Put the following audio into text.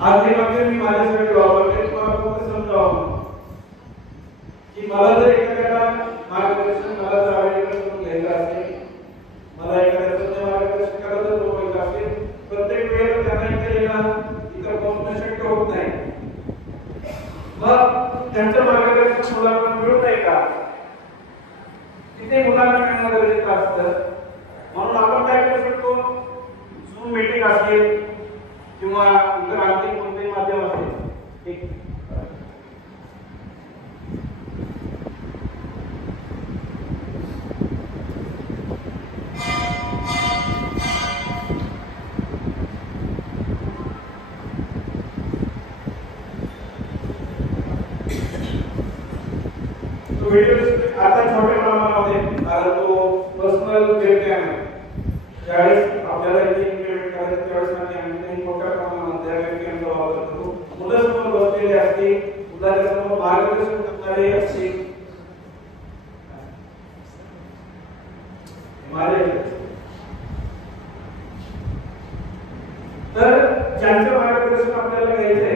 आज हे वाक्य मी माझ्यासाठी वापरले तुम्हाला फक्त समजावं की मला जर एखाद्याला मार्गदर्शन मला जर आवडीकडून घ्यायचं असेल, मला एखाद्याचं मार्गदर्शन करायचं व्हायचं असेल, प्रत्येक वेळेला त्यांना केलेला इथं पोहोचणं शक्य होत नाही. मग त्यांचं मार्गदर्शन मुलांना मिळत नाही का? तिथे मुलांना मिळणं गरजेचं असतं. म्हणून आपण काय करू शकतो, झूम मीटिंग असेल किंवा इतर आणखी कोणतेही माध्यम असेल, एक व्हिडिओ आता छोट्या प्रमाणामध्ये, कारण तो पर्सनल वेबकॅम आहे. ज्यावेळेस आपल्याला इथे इम्प्लिमेंट करायचं त्यावेळेस आम्ही मोठ्या प्रमाणात त्या वेबकॅमचा वापर करतो. मुलं समोर बसलेले असते, मुलाच्या समोर मार्गदर्शन करणारे असते. तर ज्यांचं मार्गदर्शन आपल्याला घ्यायचं